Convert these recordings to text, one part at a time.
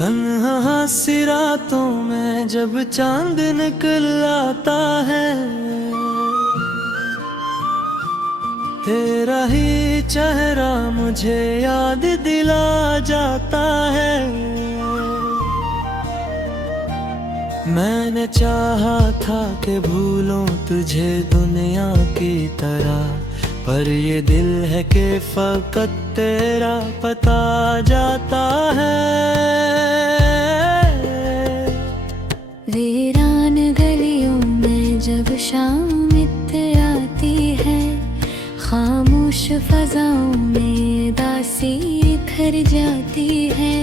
तन्हा सी रातों में जब चांद निकल आता है, तेरा ही चेहरा मुझे याद दिला जाता है। मैंने चाहा था कि भूलूं तुझे दुनिया की तरह, पर ये दिल है कि फकत तेरा पता जाता है। वीरान गलियों में जब शाम आती है, खामोश फजाओं में दासी भर जाती है।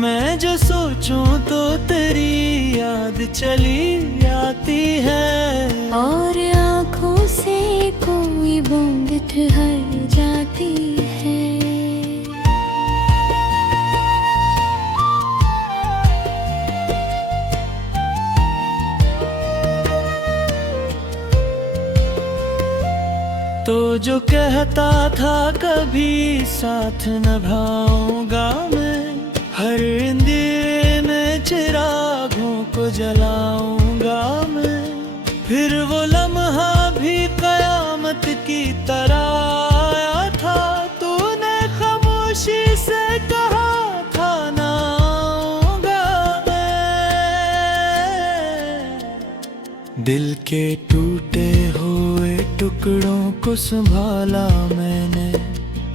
मैं जो सोचूं तो तेरी याद चली आती है, और आँखों से कोई बूंद ठहर जाती है। तो जो कहता था कभी साथ निभाऊंगा मैं, हर अंधेरे में चिरागों को जलाऊंगा मैं। फिर वो लम्हा भी कयामत की तरह आया था, तूने खामोशी से कहा था ना आऊंगा मैं। दिल के टूटे हुए टुकड़ों को संभाला मैंने,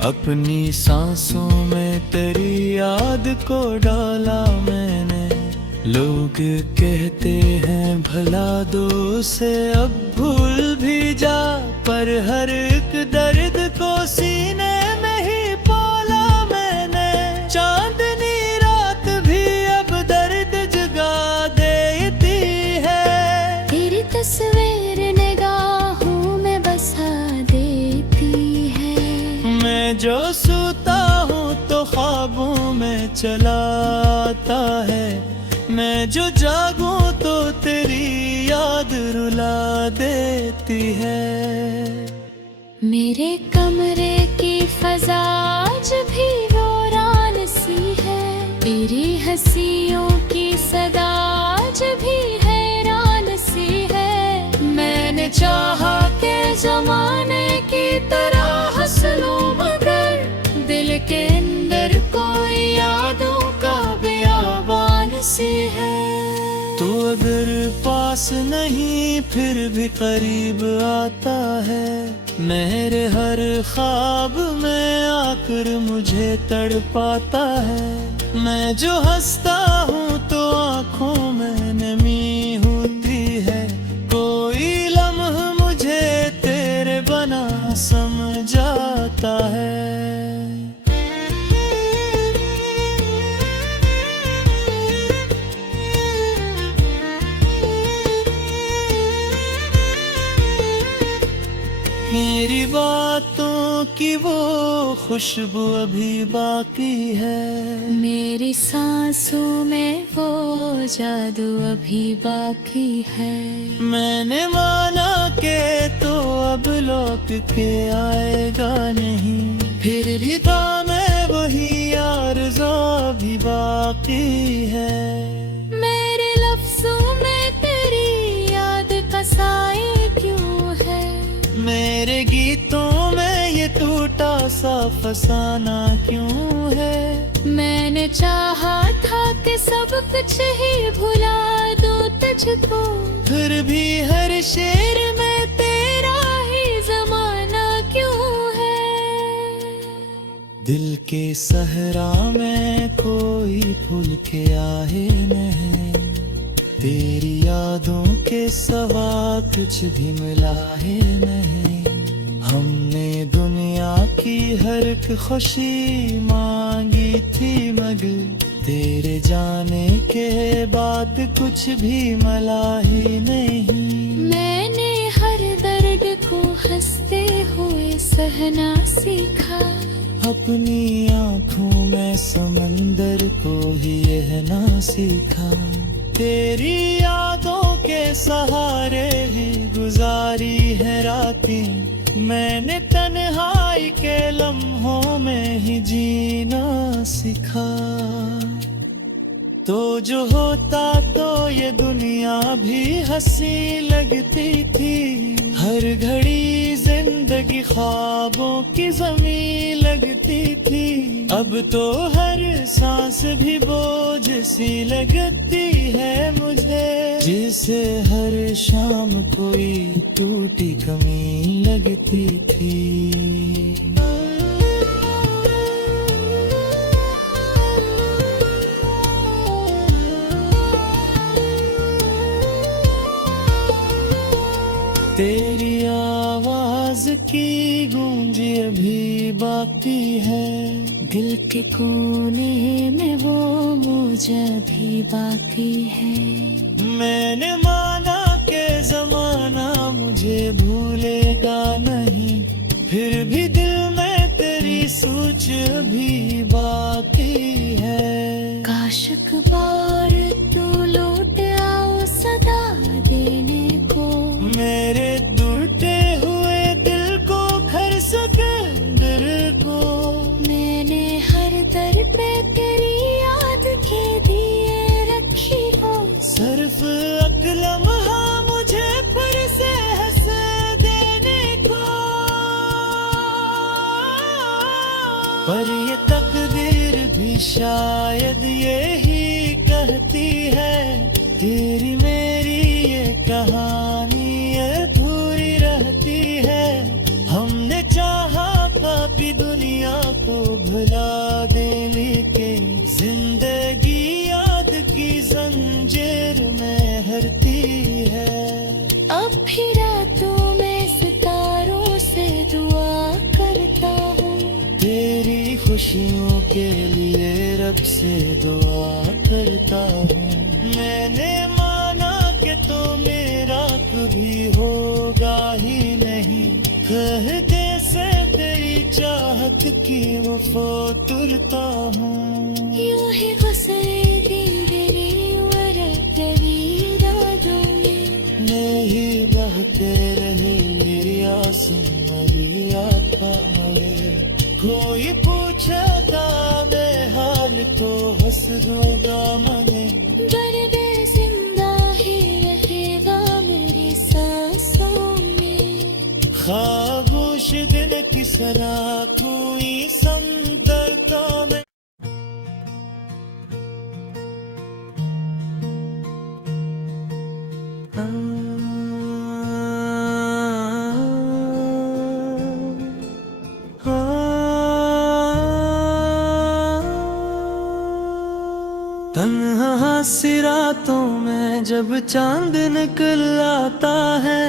अपनी सांसों में तेरी याद को डाला मैंने। लोग कहते हैं भला दो से अब भूल भी जा, पर हर एक दर्द को सीने में ही पाला मैंने। चांदनी रात भी अब दर्द जगा देती है, तेरी तस्वीर निगाहों में बसा देती है। मैं जो सोता हूँ तो ख्वाबों में चला आता है, मैं जो जागूं तो तेरी याद रुला देती है। मेरे कमरे की फजा आज भी वीरान सी है, तेरी हंसियों की सदा आज भी हैरान सी है। मैंने चाहा के जमाने की तरह हंस लूं, मगर दिल के अंदर कोई यादों का बियाबान सी है। तो अगर पास नहीं फिर भी करीब आता है, मेरे हर ख्वाब में आकर मुझे तड़पाता है। मैं जो हंसता हूँ तो आँखों में नमी होती है, कोई लम्हा मुझे तेरे बना समझाता है। मेरी बातों की वो खुशबू अभी बाकी है, मेरी सांसों में वो जादू अभी बाकी है। मैंने माना के तो अब लौट के आएगा नहीं, फिर भी था मैं वही आरज़ू भी बाकी है। मेरे लफ्जों में तेरी याद का साए क्यों है, मेरे गीतों में ये टूटा सा फसाना क्यों है। मैंने चाहा था कि सब कुछ ही भुला दूं तुझको, फिर भी हर शेर में तेरा ही जमाना क्यों है। दिल के सहरा में कोई भूल के आए नहीं, तेरी यादों के सवा कुछ भी मिला है नहीं। हमने दुनिया की हर एक खुशी मांगी थी, मगर तेरे जाने के बाद कुछ भी मिला ही नहीं। मैंने हर दर्द को हंसते हुए सहना सीखा, अपनी आँखों में समंदर को ही यह ना सीखा। तेरी यादों के सहारे ही गुजारी है रातें, मैंने तन्हाई के लम्हों में ही जीना सीखा। तो जो होता तो ये दुनिया भी हंसी लगती थी। हर घड़ी जिंदगी ख्वाबों की ज़मीं लगती थी। अब तो हर सांस भी बोझ सी लगती है मुझे, जिसे हर शाम कोई टूटी कमी लगती थी। तेरी आवाज की गूंज अभी बाकी है, दिल के कोने में वो मुझे भी बाकी है। मैंने माना के जमाना मुझे भूलेगा नहीं, फिर भी दिल में तेरी सोच अभी बाकी है। काश बार तू लौट आओ सदा देने को, मेरे टूटे हुए दिल को घर सिकंदर को। मैंने हर दर पे तेरी याद के दिए रखी हो। सिर्फ लम्हा मुझे फिर से हंस देने को। पर ये तकदीर भी शायद यही कहती है, तेरी मेरी ये कहानी अधूरी रहती है। हमने चाहा काफी दुनिया को भुला दे, लेकिन जिंदगी याद की जंजीर में हरती है। अब भी रातों में सितारों से दुआ करता हूँ, तेरी खुशियों के लिए रब से दुआ करता हूँ। मैंने माना कि तो मेरा कभी होगा ही नहीं, कहते से तेरी चाहत की वफा तुरता हूँ। यूं ही गुज़रे दिन तेरी और तेरी यादों में, नहीं बहते रहे मेरी आंसू मेरी आँखें। कोई पूछे था बेहाल तो हंस दूंगा मने, दर्द जिंदा ही रहेगा मेरी सांसों में। खामोश दिन की सलाह कोई सुंदरता में। तन्हा सी रातों में जब चांद निकल आता है,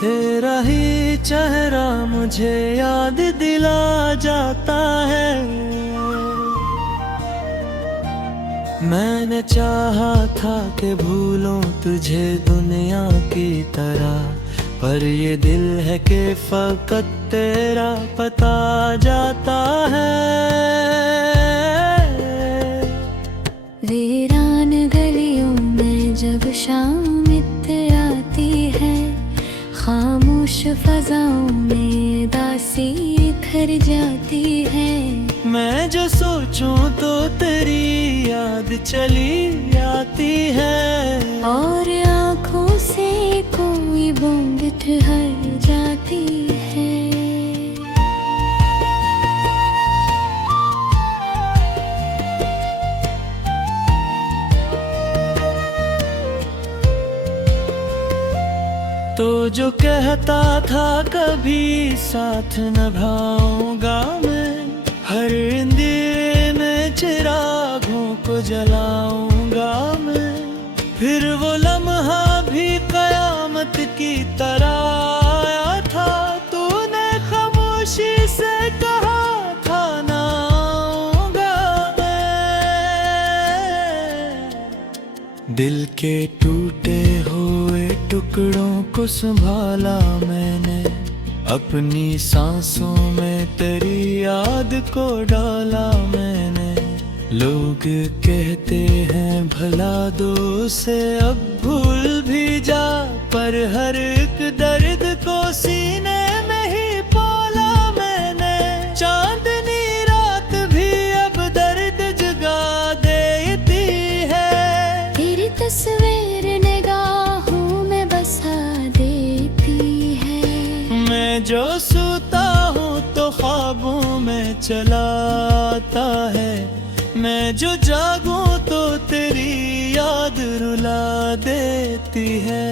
तेरा ही चेहरा मुझे याद दिला जाता है। मैंने चाहा था कि भूलूं तुझे दुनिया की तरह, पर ये दिल है कि फकत तेरा पता जाता है। वीरान गलियों में जब शाम आती है, खामोश फजाओं में दासी खर जाती है। मैं जो सोचूं तो तेरी याद चली आती है, और आँखों से कोई बूंद ठहर जाती है। तो जो कहता था कभी साथ निभाऊंगा मैं, हर अंधेरे में चिरागों को जलाऊंगा मैं। फिर वो लम्हा भी कयामत की तरह आया था, तूने खामोशी से कहा था ना आऊंगा मैं। दिल के टूटे हुए टुकड़ों को संभाला मैंने, अपनी सांसों में तेरी याद को डाला मैंने। लोग कहते हैं भला दो से अब भूल भी जा, पर हर एक दर्द को सीने में ही पाला मैंने। चांदनी रात भी अब ख्वाबों में चलाता है, मैं जो जागूं तो तेरी याद रुला देती है।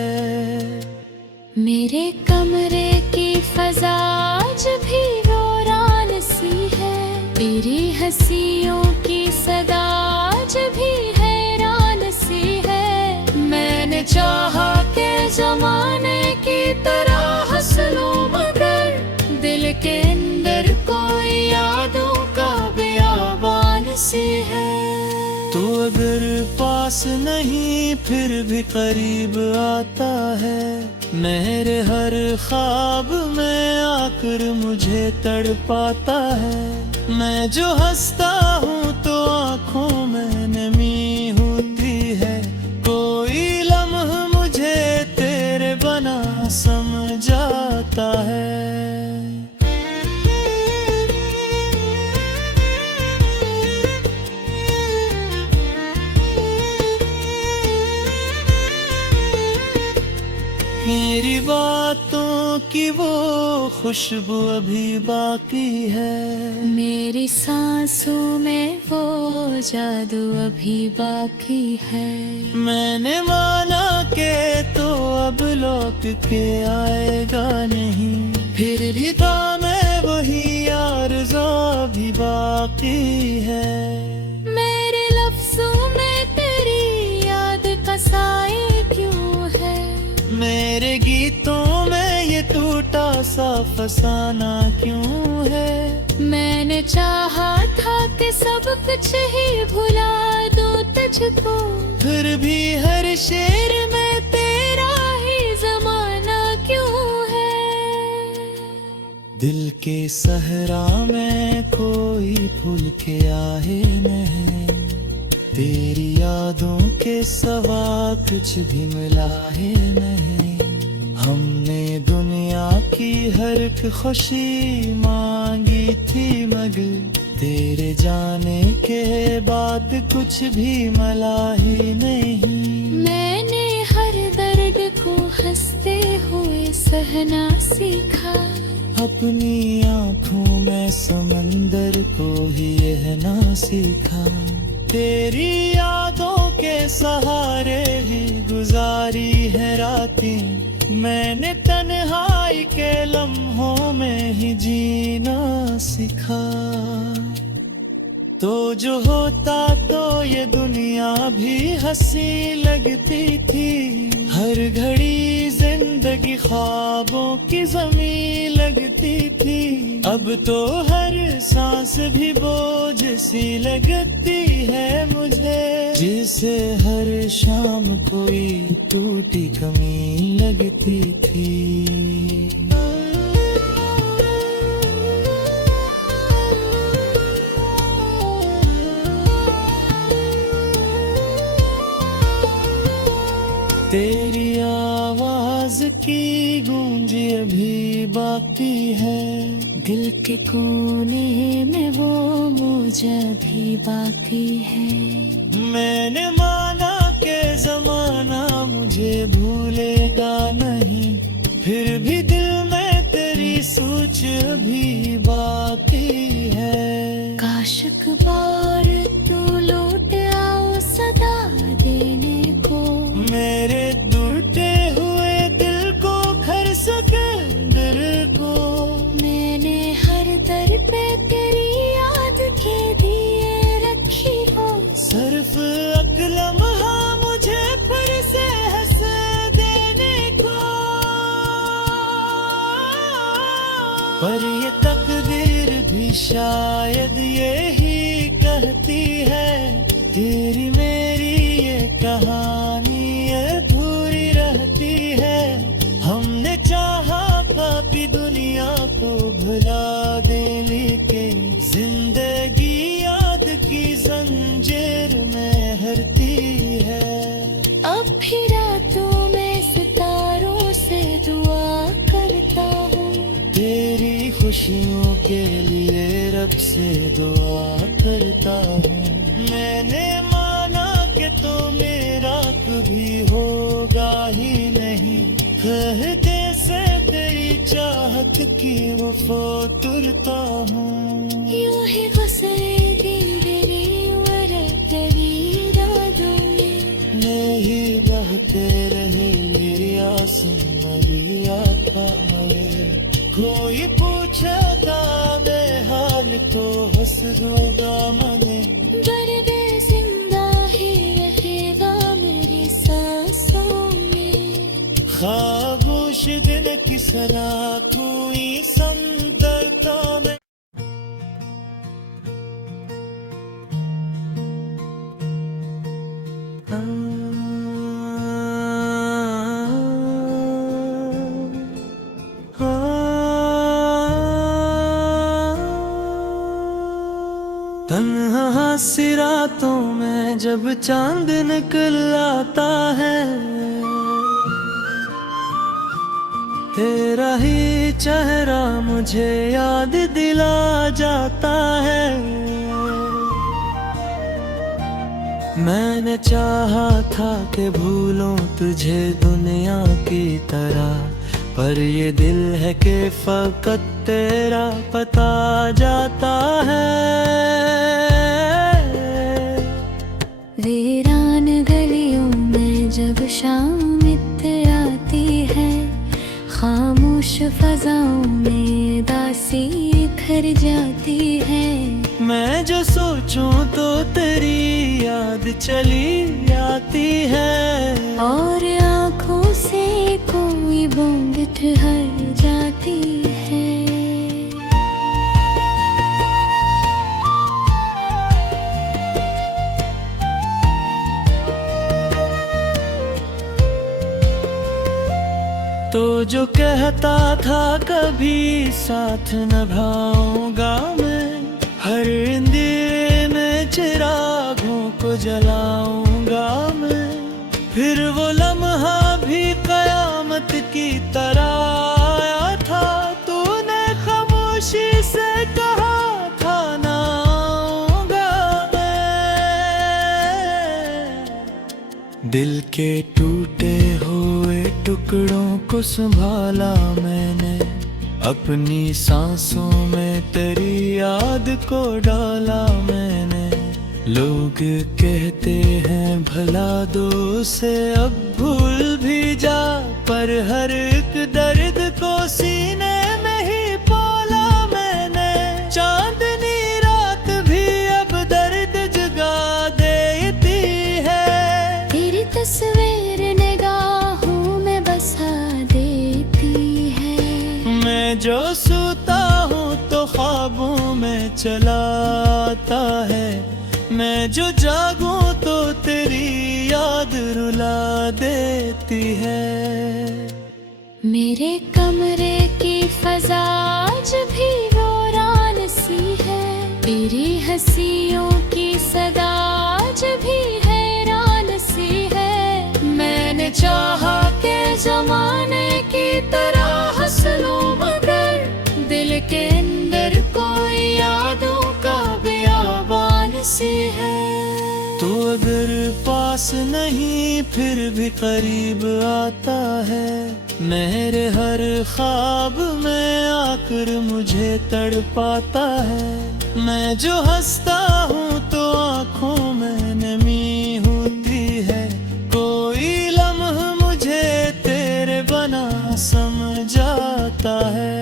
मेरे कमरे की फजा आज भी वीरान सी है, तेरी हंसियों की सदा आज भी हैरान सी है। मैंने चाहा के जमाने की तरह हंस लूं, मगर दिल के अंदर कोई यादों का बियाबान सी है। तो अगर पास नहीं फिर भी करीब आता है, मेरे हर ख्वाब में आकर मुझे तड़पाता है। मैं जो हंसता हूँ तो आँखों में नमी होती है, कोई लम्हा मुझे तेरे बना समझाता है। मेरी बातों की वो खुशबू अभी बाकी है, मेरी सांसों में वो जादू अभी बाकी है। मैंने माना के तो अब लौट के आएगा नहीं, फिर भी मैं वही आरज़ू भी बाकी है। मेरे लफ्जों में तेरी याद का साए क्यों है, मेरे गीतों में ये टूटा सा फसाना क्यों है। मैंने चाहा था कि सब कुछ ही भुला दूं तुझको, फिर भी हर शेर में तेरा ही जमाना क्यों है। दिल के सहरा में कोई भूल के आए नहीं, तेरी यादों के सवा कुछ भी मिला है नहीं। हमने दुनिया की हर एक खुशी मांगी थी, मगर तेरे जाने के बाद कुछ भी मिला ही नहीं। मैंने हर दर्द को हंसते हुए सहना सीखा, अपनी आँखों में समंदर को ही रहना सीखा। तेरी यादों के सहारे ही गुजारी है रातें, मैंने तन्हाई के लम्हों में ही जीना सीखा। तो जो होता तो ये दुनिया भी हंसी लगती थी, हर घड़ी जिंदगी ख्वाबों की ज़मीं लगती थी। अब तो हर सांस भी बोझ सी लगती है मुझे, जिसे हर शाम कोई टूटी कमी लगती थी। तेरी आवाज की गूंज अभी बाकी है, दिल के कोने में वो मुझे भी बाकी है। मैंने माना के जमाना मुझे भूलेगा नहीं, फिर भी दिल में तेरी सोच भी बाकी है। काश एक बार तू लौट आओ सदा देने को, मेरे टूटे हुए दिल को घर सिकंदर को। मैंने हर दर पे तेरी याद के दिए रखी हो, सिर्फ अकलम मुझे फिर से हंस देने को। पर ये तकदीर भी शायद यही कहती है, तेरी मेरी ये कहानी अधूरी रहती है। हमने चाहा काफी दुनिया को भुला दे, लेकिन जिंदगी याद की जंजीर में हरती है। अब भी रातों में सितारों से दुआ करता हूँ, तेरी खुशियों के लिए रब से दुआ करता हूँ। मैंने माना कि तो मेरा कभी होगा ही नहीं, कहते से तेरी चाहत की वफा तुरता हूँ। यूं ही गुजरे दिन तेरी उम्र तेरी यादों में। नहीं बहते रहे मेरी आंसू मेरी आता है। कोई पूछा था बेहाल को हंस दूंगा मने। दर्द जिंदा ही रहेगा मेरी सांसों में। खामोश दिल की सरा कोई सुंदरता में। तन्हा सी रातों में जब चांद निकल आता है, तेरा ही चेहरा मुझे याद दिला जाता है। मैंने चाहा था कि भूलूं तुझे दुनिया की तरह, पर ये दिल है कि फकत तेरा पता जाता है। वीरान गलियों में जब शाम आती है, खामोश फजाओं में दासी खर जाती है। मैं जो सोचूं तो तेरी याद चली आती है, और आँखों से कोई बूंद ठहर जाती है। तो जो कहता था कभी साथ निभाऊंगा मैं, हर अंधेरे में चिरागों को जलाऊंगा मैं। फिर वो लम्हा भी कयामत की तरह आया था, तूने खामोशी से कहा था ना आऊंगा मैं। दिल के टूटे हुए टुकड़ों को संभाला मैंने, अपनी सांसों में तेरी याद को डाला मैंने। लोग कहते हैं भला दो से अब भूल भी जा, पर हर एक दर्द को सीने में ही पाला मैंने। चांदनी रात भी अब दर्द जगा देती है, तेरी तस्वीर निगाहों में बसा देती है। मैं जो सोता हूँ तो ख्वाबों में चला आता है, मैं जो जागूं तो तेरी याद रुला देती है। मेरे कमरे की फजा आज भी वीरान सी है, तेरी हंसियों की सदा आज भी हैरान सी है। मैंने चाहा के जमाने की तरह हंस लूं, मगर दिल के अंदर कोई यादों का बियाबान सी है। तो अगर पास नहीं फिर भी करीब आता है, मेरे हर ख्वाब में आकर मुझे तड़पाता है। मैं जो हंसता हूँ तो आँखों में नमी होती है, कोई लम्हा मुझे तेरे बना समझ आता है।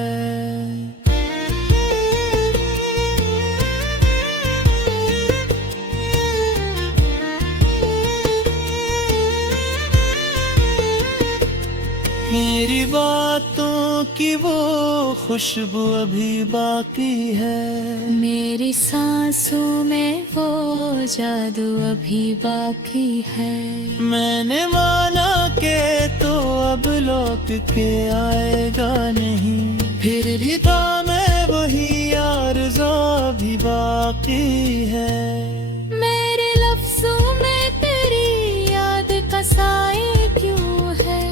मेरी बातों की वो खुशबू अभी बाकी है, मेरी सांसों में वो जादू अभी बाकी है। मैंने माना के तो अब लौट के आएगा नहीं, फिर भी था मैं वही आरज़ू भी बाकी है। मेरे लफ्जों में तेरी याद का साए क्यों है,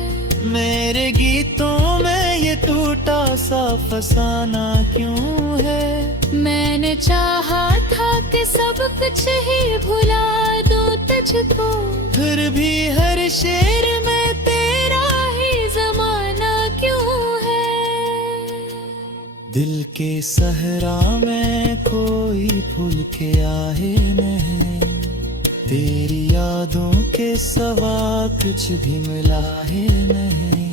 मेरे गीतों में ये टूटा सा फसाना क्यों है। मैंने चाहा था कि सब कुछ ही भुला दूं तुझको, फिर भी हर शेर में तेरा ही जमाना क्यों है। दिल के सहरा में कोई फूल के आए नहीं, तेरी यादों के सवा कुछ भी मिला है नहीं।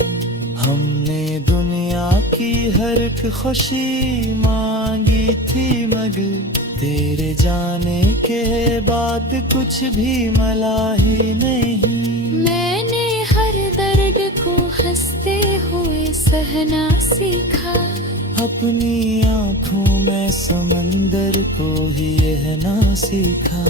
हमने दुनिया की हर एक खुशी मांगी थी, मगर तेरे जाने के बाद कुछ भी मिला ही नहीं। मैंने हर दर्द को हंसते हुए सहना सीखा, अपनी आँखों में समंदर को ही रहना सीखा।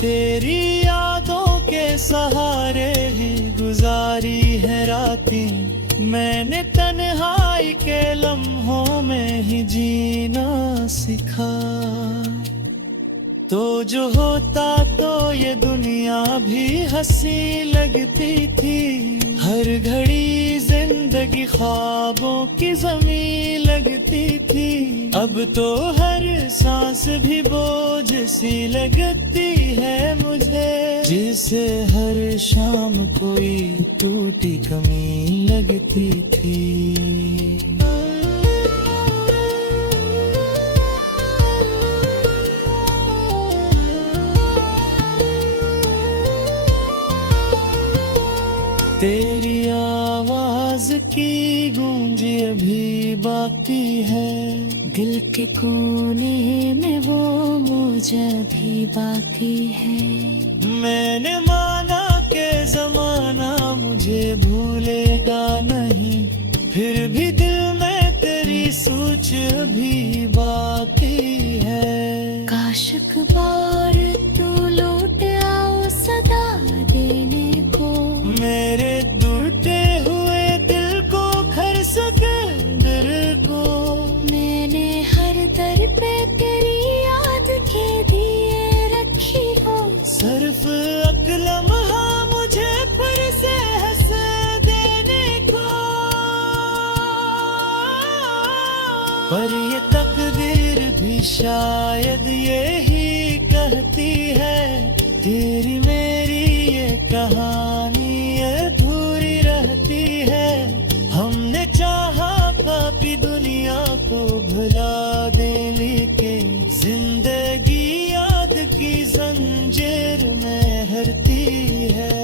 तेरी यादों के सहारे ही गुजारी है रातें, मैंने तन्हाई के लम्हों में ही जीना सीखा। तो जो होता तो ये दुनिया भी हंसी लगती थी, हर घड़ी जिंदगी ख्वाबों की ज़मीं लगती थी। अब तो हर सांस भी बोझ सी लगती है मुझे, जिसे हर शाम कोई टूटी कमी लगती थी। तेरी आवाज की गूंज अभी बाकी है, दिल के कोने में वो मुझे भी बाकी है। मैंने माना के जमाना मुझे भूलेगा नहीं, फिर भी दिल में तेरी सोच अभी बाकी है। काश एक बार तू लौट आओ सदा देने को, मेरे टूटे हुए दिल को खर सिकंदर को। मैंने हर दर पे तेरी याद के दिए रखी हो, सिर्फ अकलम्हा मुझे फिर से हंस देने को। पर ये तकदीर भी शायद यही कहती है, तेरी मेरी ये कहानी अधूरी रहती है। हमने चाहा काफी दुनिया को भुला दे, लेकिन जिंदगी याद की जंजीर में हरती है।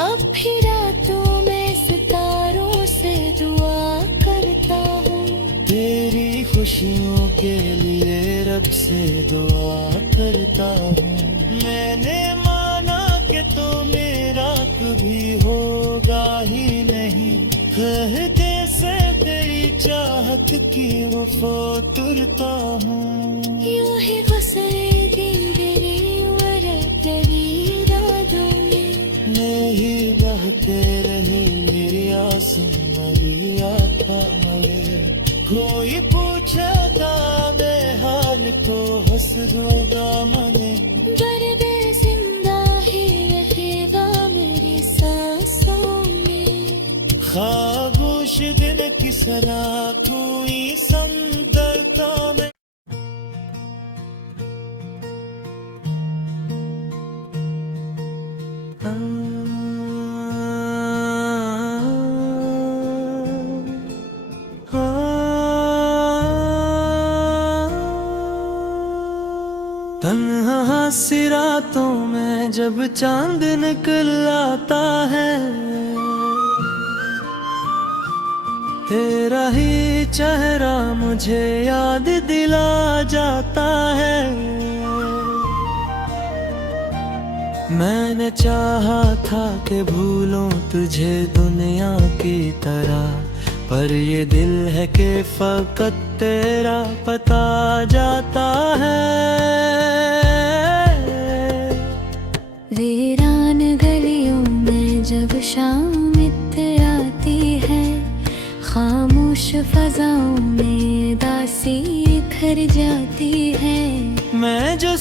अब भी रातों में सितारों से दुआ करता हूँ, तेरी खुशियों के लिए रब से दुआ करता हूँ। मैंने माना कि तो मेरा कभी होगा ही नहीं, कहते से तेरी चाहत की वफा तुरता हूँ। यूं ही गुजरे दिन मेरी उम्र तेरी यादों में, नहीं बहते रहे मेरी आंसू मेरी आँखा मरे। कोई पूछता बेहाल को हंस दूंगा मने, दर्द जिंदा ही रहेगा मेरी सांसों में। खामोश दिल की सलाह कोई समंदरता में। तन्हा सी रातों में जब चांद निकल आता है, तेरा ही चेहरा मुझे याद दिला जाता है। मैंने चाहा था कि भूलूं तुझे दुनिया की तरह, पर ये दिल है कि फकत तेरा पता जाता है। वीरान गलियों में जब शाम आती है, खामोश फजाओं में दासी घर जाती है। मैं जो